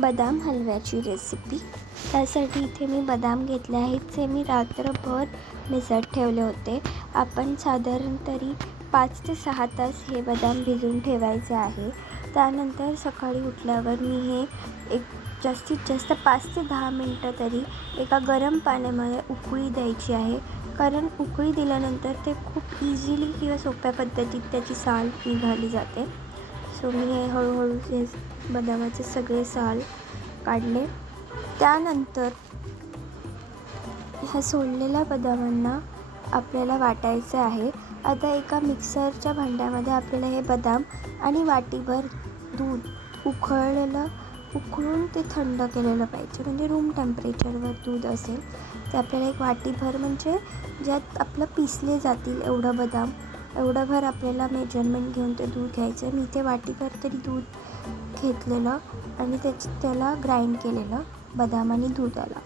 बदाम हलव्याची रेसिपी। त्यासाठी इथे मी बदाम घेतले आहेत, जे मी रात्रभर भिजत ठेवले होते। आपण साधारण तरी 5 ते 6 तास हे बदाम भिजवून ठेवायचे आहे। त्यानंतर सकाळी उठल्यावर मी हे एक जास्तीत जास्त 5 ते 10 मिनटं तरी एका गरम पाण्यामध्ये उकळी द्यायची आहे, कारण उकळी दिल्यानंतर ते खूप इझिली किंवा सोप्या पद्धतीत त्याची साल निघाली जाते। सो मी हे हळूहळू हे बदामाचे सगळे साल काढले। त्यानंतर ह्या सोललेल्या बदामांना आपल्याला वाटायचे आहे। आता एका मिक्सरच्या भांड्यामध्ये आपल्याला हे बदाम आणि वाटीभर दूध उकळून ते थंड केलेलं पाहिजे, म्हणजे रूम टेम्परेचरवर दूध असेल ते आपल्याला एक वाटीभर, म्हणजे ज्यात आपलं पिसले जातील एवढं भर आपल्याला मेजरमेंट घेऊन ते दूध घ्यायचं आहे। मी इथे वाटीभर तरी दूध घेतलेलं आणि त्याला ग्राइंड केलेलं बदाम आणि दुधाला।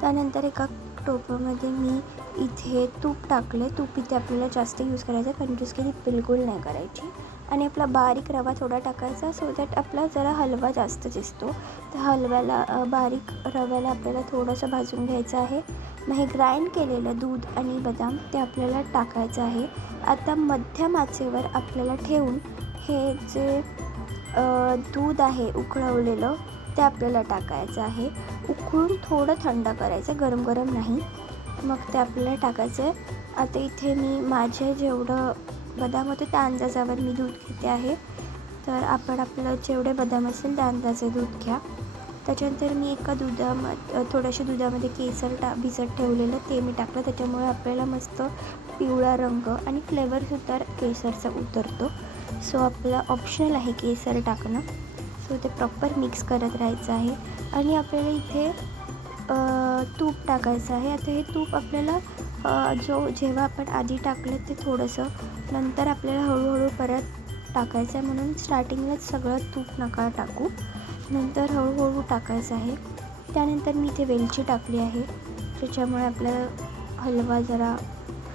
त्यानंतर एका टोपामध्ये मी इथे तूप टाकले। तूप इथे आपल्याला जास्त यूज करायचं, कंजूसगिरी बिलकुल नाही करायची। आणि आपला बारीक रवा थोडा टाकायचा, सो दॅट आपला जरा हलवा जास्त दिसतो। त्या बारीक रव्याला आपल्याला थोडंसं भाजून घ्यायचं आहे। मग हे ग्राइंड केलेलं दूध आणि बदाम ते आपल्याला टाकायचं आहे। आता मध्यम आचेवर आपल्याला ठेवून हे जे दूध आहे उकळवलेलं ते आपल्याला टाकायचं आहे। उकळून थोडं थंड करायचं, गरम गरम नाही। मग ते आपल्याला टाकायचं आहे। आता इथे मी माझे जेवढं बदाम होते त्या अंदाजावर मी दूध घेते आहे, तर आपण आपलं जेवढे बदाम असेल त्या अंदाजे दूध घ्या। त्याच्यानंतर मी एका थोड्याशा दुधामध्ये केसर भिजत ठेवलेलं ते मी टाकलं, त्याच्यामुळे आपल्याला मस्त पिवळा रंग आणि फ्लेवरसुद्धा केसरचा उतरतो। सो आपलं ऑप्शनल आहे केसर टाकणं। सो ते प्रॉपर मिक्स करत राहायचं आहे। आणि आपल्याला इथे तूप टाकायचं आहे। आता हे तूप आपल्याला जेव्हा आपण आधी टाकलं ते थोडंसं, नंतर आपल्याला हळूहळू परत टाकायचं आहे, म्हणून स्टार्टिंगलाच सगळं तूप नका टाकू, नंतर हळूहळू टाकायचं आहे। त्यानंतर मी इथे वेलची टाकली आहे, त्याच्यामुळे आपला हलवा जरा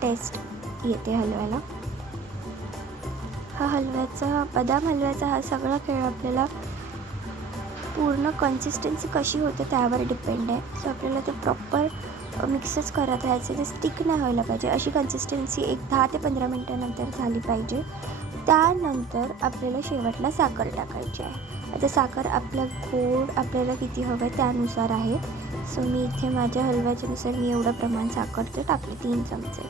टेस्ट येते हलव्याला। बदाम हलव्याचा हा सगळा खेळ आपल्याला पूर्ण कन्सिस्टन्सी कशी होते त्यावर डिपेंड आहे। सो आपल्याला ते प्रॉपर मिक्सच करत राहायचं, ते स्टिक नाही व्हायला पाहिजे। अशी कन्सिस्टन्सी एक 10 ते 15 मिनटानंतर झाली पाहिजे। त्यानंतर आपल्याला शेवटला साखर टाकायची आहे। आता साखर आपल्याला किती हवं आहे त्यानुसार आहे। सो मी इथे माझ्या हलव्याच्यानुसार मी एवढं प्रमाण साखरचं टाकले, 3 चमचे।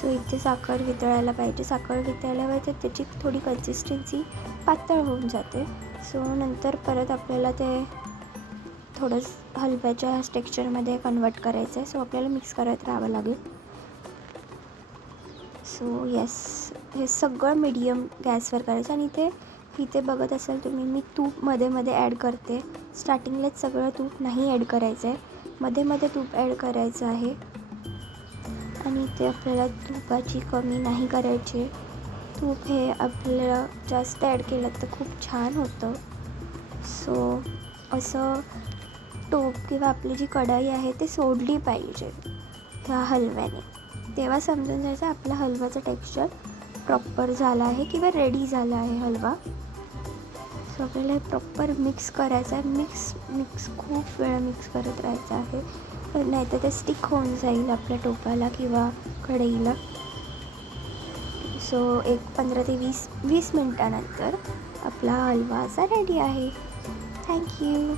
सो इथे साखर वितळायला पाहिजे। साखर वितळल्यावर तर त्याची थोडी कन्सिस्टन्सी पातळ होऊन जाते। सो नंतर परत आपल्याला ते थोडं हलव्याच्या टेक्स्चरमध्ये कन्वर्ट करायचं आहे। सो आपल्याला मिक्स करत राहावं लागेल। सो येस, हे सगळं मीडियम गॅसवर करायचं। आणि इथे बघत असाल तुम्ही, मी तूप मध्ये ॲड करते। स्टार्टिंगलाच सगळं तूप नाही ॲड करायचं आहे, मध्ये तूप ॲड करायचं आहे। आणि इथे आपल्याला तुपाची कमी नाही करायची। तूप हे आपल्याला जास्त ॲड केलं तर खूप छान होतं। सो असं टोप किंवा आपली जी कढाई आहे ते सोडली पाहिजे त्या हलव्याने, तेव्हा समजून जायचं आपला हलव्याचं टेक्स्चर प्रॉपर झाला आहे किंवा रेडी झाला आहे हलवा। सो आपल्याला हे प्रॉपर मिक्स करायचं आहे। मिक्स खूप वेळा मिक्स करत राहायचं आहे, नाहीतर ते स्टिक होऊन जाईल आपल्या टोपाला किंवा कढईला। सो एक 15 ते 20 मिनटानंतर आपला हलवा असा रेडी आहे। थँक्यू।